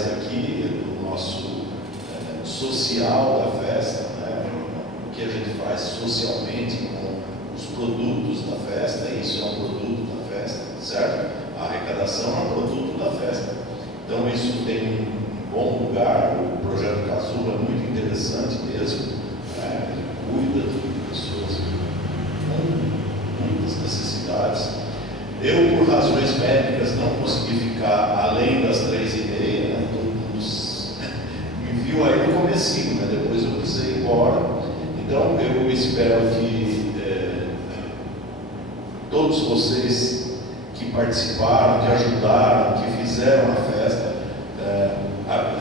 através aqui do nosso social da festa, né? O que a gente faz socialmente com os produtos da festa, isso é um produto da festa, certo? A arrecadação é um produto da festa. Então isso tem um bom lugar, o projeto Casulo é muito interessante mesmo, né? Ele cuida de pessoas com muitas necessidades. Eu, por razões médicas, não consegui ficar além das 3h30, né? Todo mundo me viu aí no comecinho, né? Depois eu precisei ir embora. Então eu espero que todos vocês que participaram, que ajudaram, que fizeram a festa,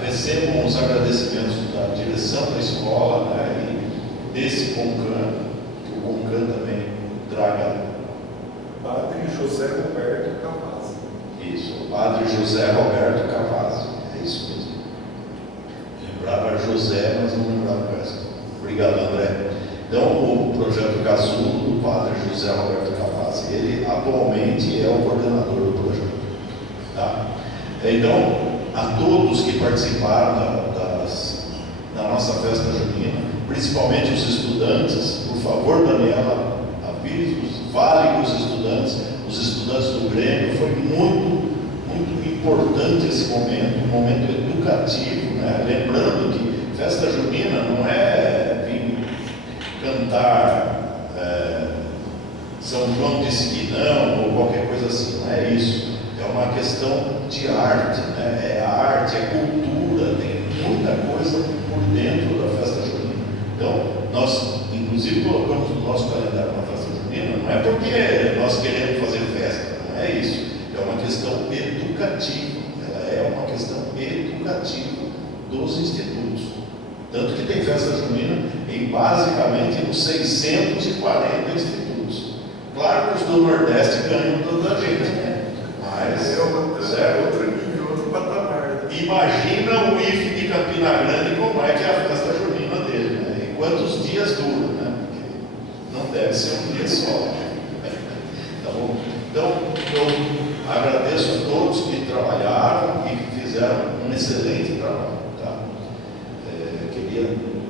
recebam os agradecimentos da direção da escola, né? E desse CONCAN, que o CONCAN também traga. Padre José Roberto Cavazzi. Isso, o Padre José Roberto Cavazzi, é isso mesmo. Lembrava José, mas não lembrava o resto. Obrigado, André. Então, o projeto Casulo do Padre José Roberto Cavazzi, ele atualmente é o coordenador do projeto. Tá? Então, a todos que participaram da nossa festa junina, principalmente os estudantes, por favor, Daniela, fale com os estudantes do Grêmio. Foi muito, muito importante esse momento, um momento educativo, né? Lembrando que festa junina não é vir cantar São João disse que não, ou qualquer coisa assim, não é isso. É uma questão de arte, né? É arte, é cultura, tem muita coisa por dentro da festa junina. Então, nós, inclusive, colocamos no nosso calendário uma festa junina, não é porque nós queremos fazer festa, não é isso. É uma questão educativa, ela é uma questão educativa dos institutos. Tanto que tem festa junina em basicamente uns 640 institutos. Claro que os do Nordeste ganham toda a gente, né? Mas, outro patamar. Imagina o IF de Campina Grande como é que é a festa junina dele, né? E quantos dias dura, né? Porque não deve ser um dia só. Tá bom? Então, eu agradeço a todos que trabalharam e que fizeram um excelente trabalho. Tá?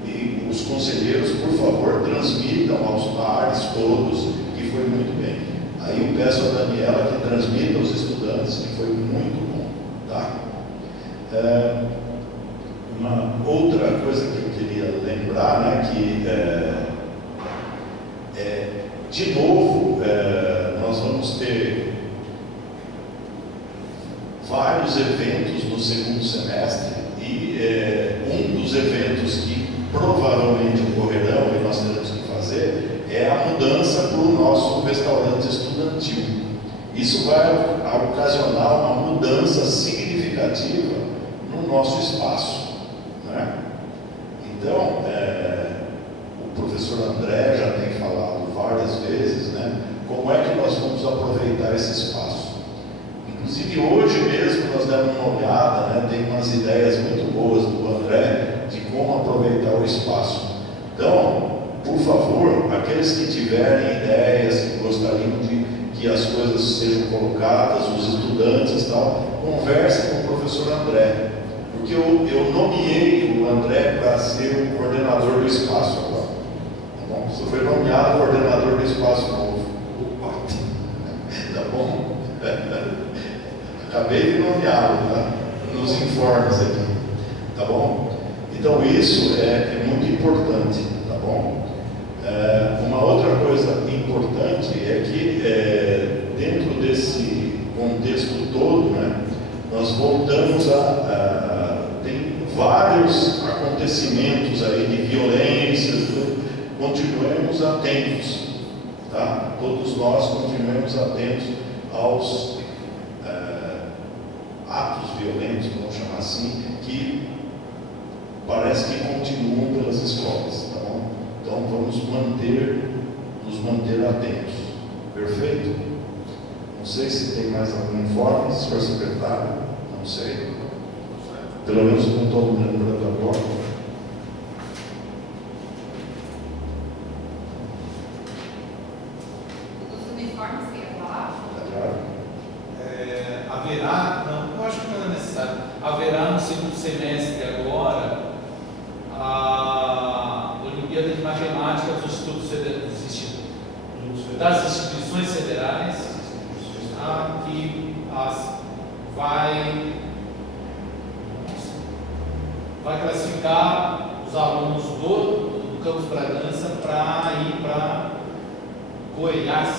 E os conselheiros, por favor, transmitam aos pares todos que foi muito bem. Aí eu peço a Daniela que transmita aos estudantes que foi muito bom. Tá? Uma outra coisa que eu queria lembrar, né, que de novo nós vamos ter vários eventos no segundo semestre e um dos eventos que provavelmente ocorrerão e nós teremos que fazer é a mudança para o nosso restaurante estudantil. Isso vai ocasionar uma mudança significativa no nosso espaço, né? Então, o professor André já tem falado várias vezes, né, como é que nós vamos aproveitar esse espaço. Inclusive hoje mesmo nós demos uma olhada, né, tem umas ideias muito boas do André de como aproveitar o espaço. Então, por favor, aqueles que tiverem ideias, que gostariam de que as coisas sejam colocadas, os estudantes e tal, conversem com o professor André, porque eu nomeei o André para ser o coordenador do espaço agora. Tá bom? Você foi nomeado coordenador do espaço novo. Opa! Tá bom? Acabei de nomeá-lo, tá? Nos informes aqui. Tá bom? Então isso é muito importante, tá bom? Uma outra coisa importante é que dentro desse contexto todo, né, nós voltamos tem vários acontecimentos aí de violências, continuemos atentos, tá? Todos nós continuemos atentos aos atos violentos, vamos chamar assim, que parece que continuam pelas escolas, tá bom? Então vamos nos manter atentos. Perfeito? Não sei se tem mais algum informe, senhor secretário, não sei. Pelo menos não estou me lembrando agora. Os uniformes que ia falar? Tá claro? Haverá, não, eu acho que não é necessário, haverá no segundo semestre agora a Olimpíada de Matemática das instituições federais, que vai classificar os alunos do Campus Bragança para ir para Goiás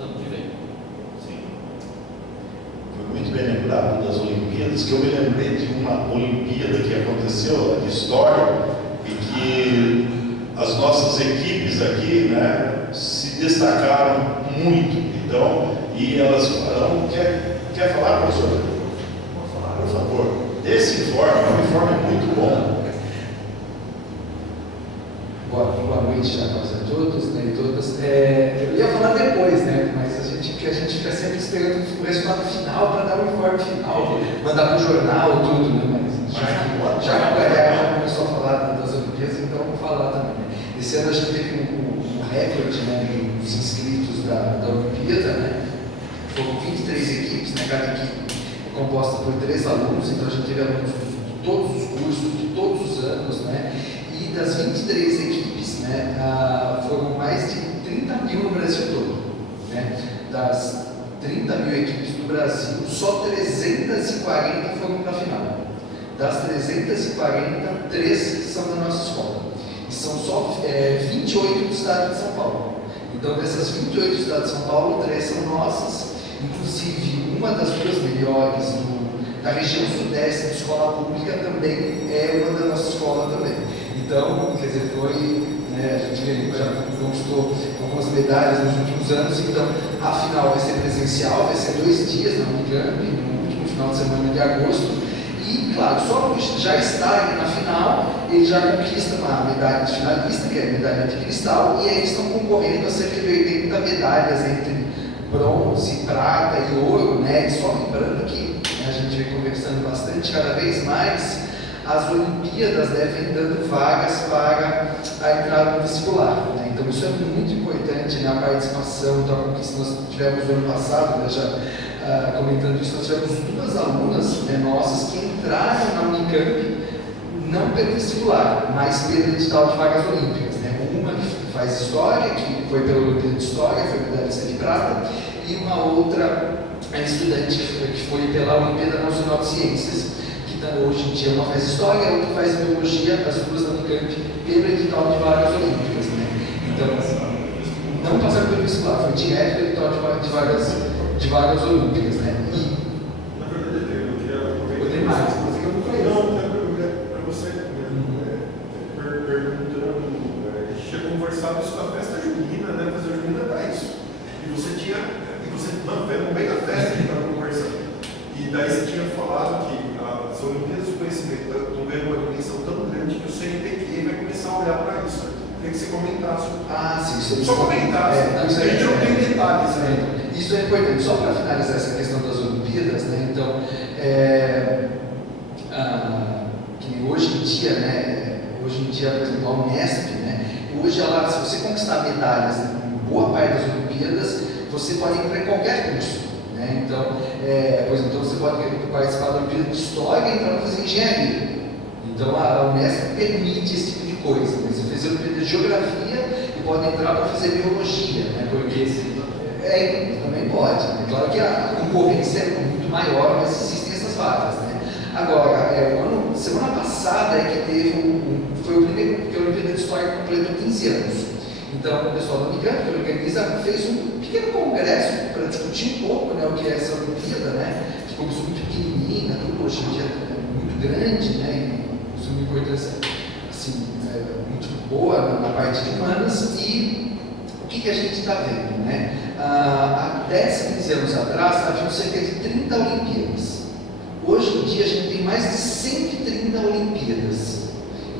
ano que vem. Sim. Foi muito bem lembrado das Olimpíadas, que eu me lembrei de uma Olimpíada que aconteceu de história e que as nossas equipes aqui, né, se destacaram muito. Então, e elas farão. Quer falar, professor? Posso falar? Por favor. Desse informe, é um informe muito bom. Boa noite a todos, né, e todas. Eu ia falar depois, né, mas a gente fica sempre esperando o resultado final para dar o informe final, mandar para o jornal, tudo, né, mas já que o Gabriel já começou a falar das Olimpíadas, então eu vou falar também. Né. Esse ano a gente teve um recorde, né, dos inscritos da Olimpíada, né, foram 23 equipes, né, cada equipe é composta por 3 alunos, então a gente teve alunos de todos os cursos, de todos os anos, né, e das 23 equipes, né, foram mais de 30 mil no Brasil todo, né, das 30 mil equipes do Brasil, só 340 foram para a final. Das 340, 3 são da nossa escola, e são só 28 do estado de São Paulo. Então, dessas 28 do estado de São Paulo, 3 são nossas, inclusive uma das 2 melhores da região sudeste de escola pública também é uma da nossa escola também. Então, quer dizer, a gente já conquistou algumas medalhas nos últimos anos, então a final vai ser presencial, vai ser 2 dias na Unicamp, no último final de semana de agosto, e claro, só por já estar ali na final, ele já conquista uma medalha de finalista, que é a medalha de cristal, e aí eles estão concorrendo a cerca de 80 medalhas entre bronze, prata e ouro, né? E só lembrando que a gente vem conversando bastante, cada vez mais as Olimpíadas devem dando vagas para a entrada no vestibular, né? Então isso é muito importante, né? A participação, então, a conquista nós tivemos no ano passado, né? Já comentando isso, nós tivemos 2 alunas, né, nossas que entraram na Unicamp não pelo vestibular, mas pelo edital de vagas olímpicas, né? Uma que faz história, que foi pela Olimpíada de História, foi medalhista de prata, e uma outra estudante que foi pela Olimpíada Nacional de Ciências, que hoje em dia uma faz história, a outra faz biologia, as 2 da Unicamp, pelo edital de vagas olímpicas, né? Então, não passaram pelo vestibular, foi direto pelo edital de vagas olímpicas, né? E na verdade, eu queria aproveitar. tem mais, mas eu não conheço. Não, para você, perguntando, a gente tinha conversado isso na festa junina, né? Mas a junina dá isso. E você não, no meio da festa a gente estava conversando. E daí você tinha falado que as Olimpíadas do Conhecimento estão ganhando uma dimensão tão grande que o CNPq vai começar a olhar para isso. Queria que você comentasse. Sim, só comentasse. A gente não tem detalhes, né? Isso é importante. Só para finalizar essa questão das Olimpíadas, né? Então, que hoje em dia, né? Hoje em dia, por exemplo, a Unesp, né? Hoje ela, se você conquistar medalhas em boa parte das Olimpíadas, você pode entrar em qualquer curso, né? Então, por exemplo, você pode participar da Olimpíada de História e entrar para fazer engenharia. Então, a Unesp permite esse tipo de coisa. Né? Você fez a Olimpíada de Geografia e pode entrar para fazer Biologia, né? Porque também pode. Né? Claro que a concorrência é muito maior, mas existem essas vagas. Né? Agora, semana passada é que foi o primeiro que a Olimpíada de História completou 15 anos. Então, o pessoal da Unicamp, que organiza, fez um pequeno congresso para discutir um pouco, né, o que é essa Olimpíada, né, que começou muito pequenininha, tudo hoje em dia é muito grande, né, e isso é uma importância assim, muito boa na parte de humanas. E o que a gente está vendo? Né? Há 10, 15 anos atrás, haviam cerca de 30 Olimpíadas. Hoje em dia, a gente tem mais de 130 Olimpíadas.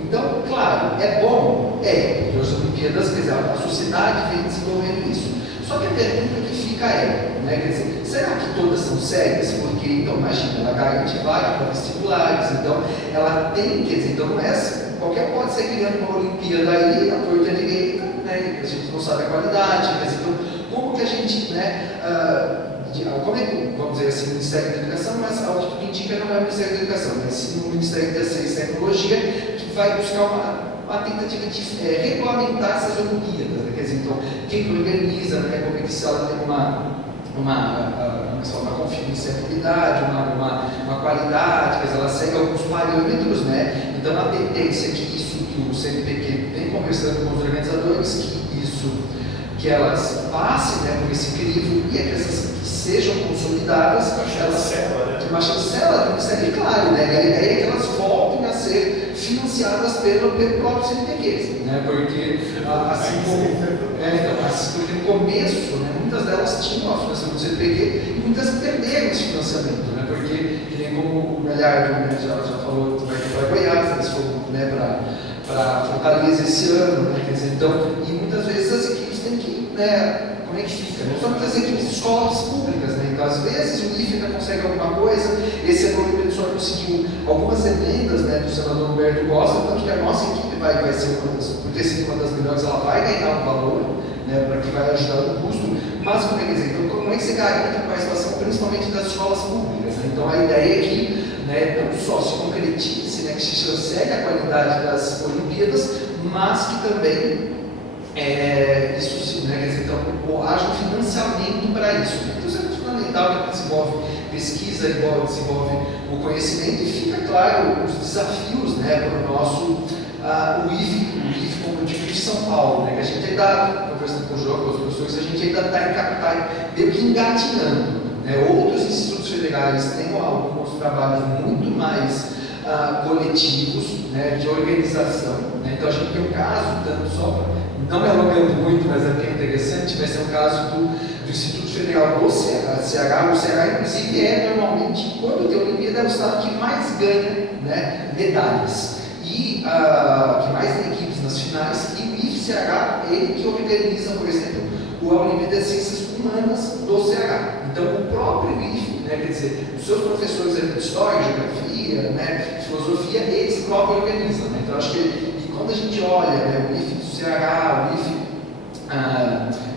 Então, claro, é bom? Porque as Olimpíadas, quer dizer, a sociedade vem desenvolvendo isso. Só que a pergunta que fica né, quer dizer, será que todas são sérias? Porque, então, imagina, ela garante vaga para vestibulares, então, ela tem, quer dizer, então não é assim, qualquer pode ser criando uma Olimpíada aí, a torta é direita, né, a gente não sabe a qualidade, mas então, como que a gente, né, como é que, vamos dizer assim, o Ministério da Educação, mas ao que tudo indica, indica não é o Ministério da Educação, mas sim o Ministério da Ciência e Tecnologia, que vai buscar uma tentativa de regulamentar essas Olimpíadas, né? Quer dizer, então, quem organiza, né, como é que se ela tem uma confidencialidade, uma qualidade, quer dizer, ela segue alguns parâmetros, né? Então, a tendência é que isso, que o CNPq vem conversando com os organizadores, que elas passem, né, por esse crivo e é que essas que sejam consolidadas, uma chancela do Ministério, claro, né? E a ideia é que elas voltem a ser financiadas pelo próprio CNPq, né? Porque porque no começo, né, muitas delas tinham a financiação do CNPq e muitas perderam esse financiamento, né? Porque, que nem como o Galhardo, né, já falou, vai para Goiás, eles foram, né, para Fortaleza esse ano, né? Quer dizer, então, e muitas vezes as equipes têm que, né, como é que fica? Não só muitas equipes de escolas públicas, né? Então, às vezes o IFE ainda consegue alguma coisa, esse ano o professor conseguiu algumas emendas, né, do senador Humberto Costa, tanto que a nossa equipe vai ser por ter sido uma das melhores, ela vai ganhar um valor, né, para que vai ajudar no custo, mas como é que dizer? Então, como é que você garante a participação principalmente das escolas públicas, né? Então, a ideia é que, né, não só se concretize, né, que se chancele a qualidade das Olimpíadas, mas que também isso sim, né, quer dizer, então, haja um financiamento para isso. Então, isso é fundamental, que desenvolve pesquisa, desenvolve o conhecimento e fica claro os desafios, né, para o nosso, o IFE, como eu digo, de São Paulo, né, que a gente ainda, conversando com o João, com os professores, a gente ainda está meio que engatinhando. Né? Outros institutos federais têm alguns trabalhos muito mais coletivos, né, de organização. Né? Então, a gente tem um caso, tanto só não me alongando muito, mas é bem interessante, vai ser um caso do Instituto Federal do Ceará. O Ceará, inclusive, normalmente, quando tem Olimpíada, é o estado que mais ganha, né, medalhas e que mais tem equipes nas finais, e o IFE Ceará, ele que organiza, por exemplo, a Olimpíada de Ciências Humanas do Ceará. Então, o próprio IFE, né, quer dizer, os seus professores de História, Geografia, né, Filosofia, eles próprios organizam. Né? Então, acho que quando a gente olha, né, o IFE do Ceará, o IFE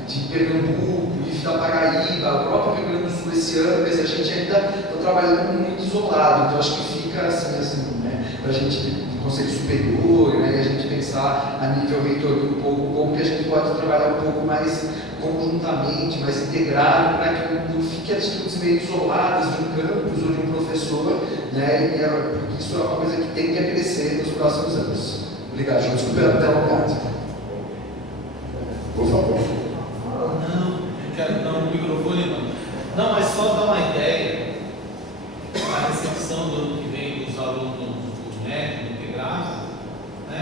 de Pernambuco, o IFE da Paraíba, o próprio Rio Grande do Sul esse ano, a gente ainda está trabalhando muito isolado. Então, acho que fica assim né, para a gente, no Conselho Superior, né, e a gente pensar a nível reitor um pouco como que a gente pode trabalhar um pouco mais conjuntamente, mais integrado, para que não fique atitudes meio isoladas de um campus ou de um professor, né, porque isso é uma coisa que tem que crescer nos próximos anos. Obrigado, João. Desculpa até alongado. Por favor. Não quero não, no microfone não. Não, mas só dar uma ideia da recepção do ano que vem dos alunos do MEC, integrado, né,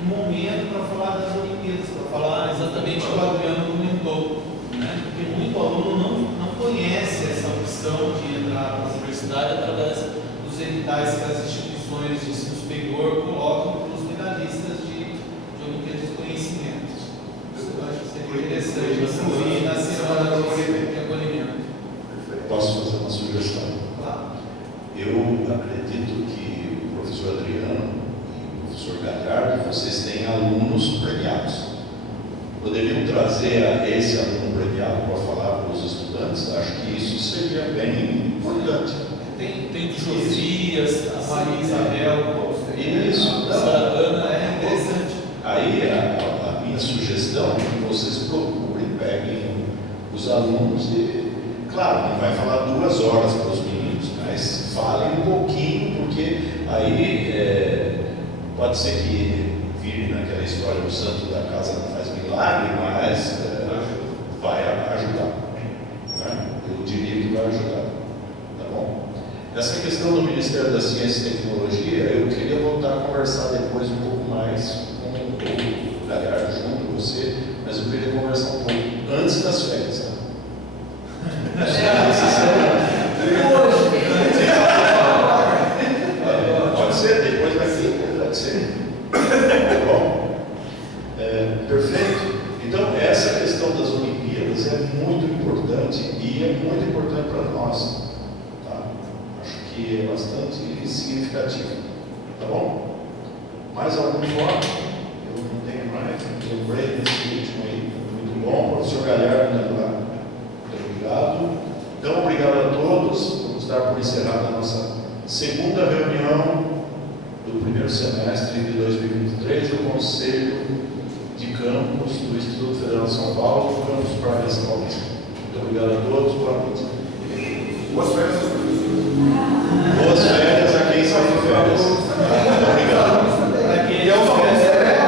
um momento para falar das Olimpíadas, para falar exatamente o que o Adriano comentou, né, porque muito aluno não conhece essa opção de entrar na universidade através dos editais que as instituições de ensino superior colocam para os medalhistas de Olimpíadas de Conhecimento. Eu acho que seria interessante incluir na semana de acolhimento. Posso fazer uma sugestão? Claro. Eu acredito que o professor Adriano e o professor Galhardo, vocês têm alunos premiados. Poderiam trazer esse aluno premiado para falar para os estudantes? Acho que isso seria bem importante. Tem Josias, a Maria Isabel, Isso, a Ana, é interessante. Aí a minha sugestão é que vocês procurem, peguem os alunos e, claro, não vai falar 2 horas para os meninos, mas falem um pouquinho, porque aí pode ser que vire naquela história do santo da casa não faz milagre, mas vai ajudar. Né? Eu diria que vai ajudar. Tá bom? Essa questão do Ministério da Ciência e Tecnologia, eu queria voltar a conversar depois um pouco mais com o Galhardo junto com você, mas eu queria conversar um pouco antes das férias. Tá? Pode ser, depois daqui, pode ser. Tá bom? Perfeito. Então, essa questão das Olimpíadas é muito importante e é muito importante para nós. Que é bastante significativo, tá bom? Mais algum foco? Eu não tenho mais, eu lembrei desse último aí, muito bom. Professor Galhardo, muito obrigado. Então, obrigado a todos. Vamos dar por encerrada a nossa segunda reunião do primeiro semestre de 2023 do Conselho de Campus do Instituto Federal de São Paulo, campus Bragança Paulista. Muito obrigado a todos, boa noite. Boas férias.